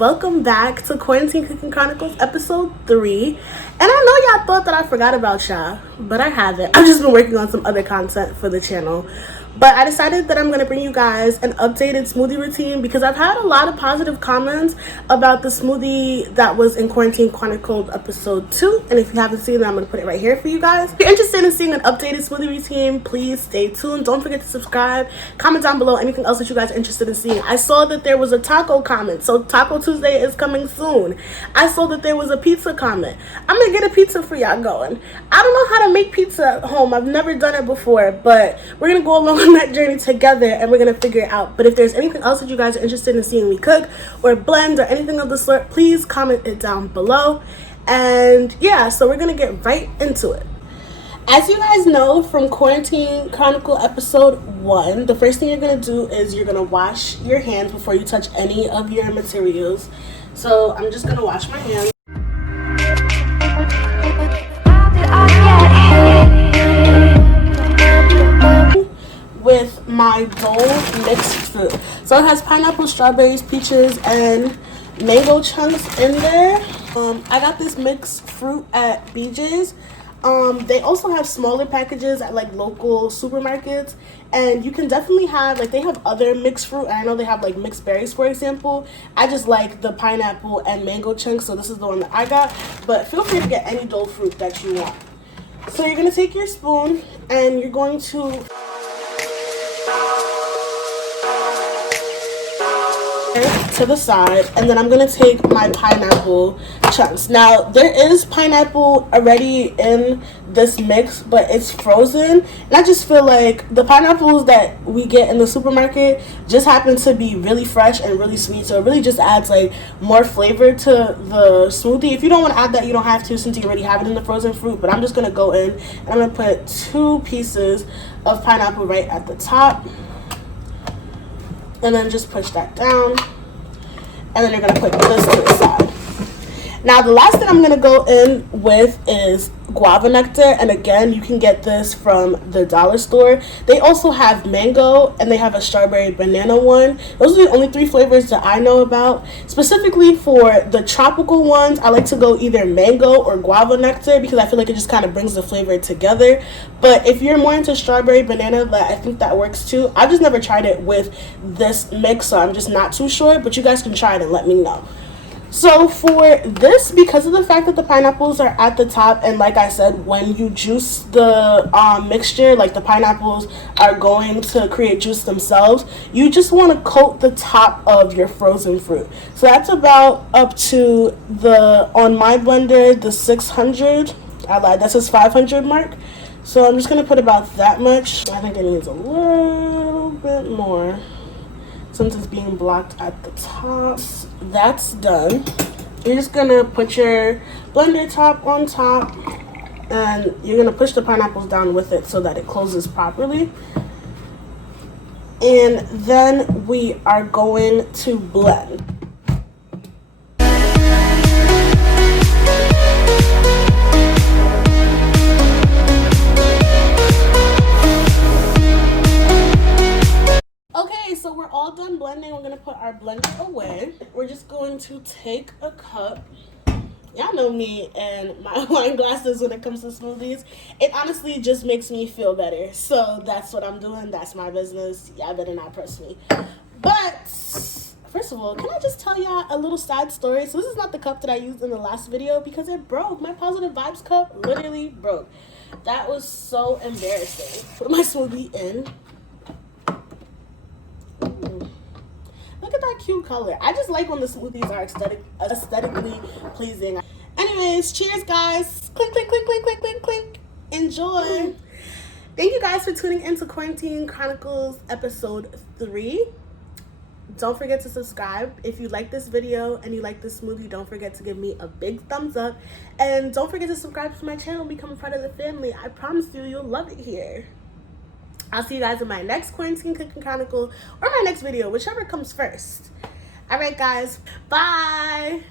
welcome back to Quarantine Cooking Chronicles episode 3. And I know y'all thought that I forgot about y'all, but I haven't. I've just been working on some other content for the channel. But I decided that I'm going to bring you guys an updated smoothie routine because I've had a lot of positive comments about the smoothie that was in Quarantine Chronicles episode 2. And if you haven't seen it, I'm going to put it right here for you guys. If you're interested in seeing an updated smoothie routine, please stay tuned. Don't forget to subscribe. Comment down below anything else that you guys are interested in seeing. I saw that there was a taco comment, so Taco Tuesday is coming soon. I saw that there was a pizza comment. I'm going to get a pizza for y'all going. I don't know how to make pizza at home. I've never done it before, but we're going to go along on that journey together and we're gonna figure it out. But if there's anything else that you guys are interested in seeing me cook or blend or anything of the sort, please comment it down below. And yeah, so we're gonna get right into it. As you guys know from Quarantine Chronicle episode 1, the first thing you're gonna do is you're gonna wash your hands before you touch any of your materials. So I'm just gonna wash my hands. With my Dole mixed fruit. So it has pineapple, strawberries, peaches, and mango chunks in there. I got this mixed fruit at BJ's. They also have smaller packages at like local supermarkets, and you can definitely have, like, they have other mixed fruit. I know they have like mixed berries, for example. I just like the pineapple and mango chunks, so this is the one that I got, but feel free to get any Dole fruit that you want. So you're gonna take your spoon and you're going to to the side, and then I'm gonna take my pineapple chunks. Now there is pineapple already in this mix, but it's frozen, and I just feel like the pineapples that we get in the supermarket just happen to be really fresh and really sweet, so it really just adds like more flavor to the smoothie. If you don't want to add that, you don't have to, since you already have it in the frozen fruit. But I'm just gonna go in and I'm gonna put 2 pieces of pineapple right at the top, and then just push that down. And then you're going to put this to the side. Now the last thing I'm going to go in with is Guava Nectar, and again, you can get this from the dollar store. They also have mango, and they have a strawberry banana one. Those are the only 3 flavors that I know about. Specifically for the tropical ones, I like to go either mango or Guava Nectar because I feel like it just kind of brings the flavor together. But if you're more into strawberry banana, I think that works too. I've just never tried it with this mix, so I'm just not too sure, but you guys can try it and let me know. So for this, because of the fact that the pineapples are at the top, and like I said, when you juice the mixture, like the pineapples are going to create juice themselves, you just want to coat the top of your frozen fruit. So that's about up to the, on my blender, the 600, I lied, that's his 500 mark. So I'm just going to put about that much. I think it needs a little bit more, since it's being blocked at the top. That's done. You're just gonna put your blender top on top, and you're gonna push the pineapples down with it so that it closes properly. And then we are going to blend. So we're all done blending. We're going to put our blender away. We're just going to take a cup. Y'all know me and my wine glasses when it comes to smoothies. It honestly just makes me feel better. So that's what I'm doing. That's my business. Y'all better not press me. But first of all, can I just tell y'all a little side story? So this is not the cup that I used in the last video because it broke. My Positive Vibes cup literally broke. That was so embarrassing. Put my smoothie in. Look at that cute color. I just like when the smoothies are aesthetically pleasing. Anyways, cheers guys. Clink, clink, clink, clink, clink, clink, clink. Enjoy. Thank you guys for tuning into Quarantine Chronicles episode 3. Don't forget to subscribe. If you like this video and you like this smoothie, don't forget to give me a big thumbs up. And don't forget to subscribe to my channel and become a part of the family. I promise you, you'll love it here. I'll see you guys in my next Quarantine Cooking Chronicle or my next video, whichever comes first. All right, guys. Bye.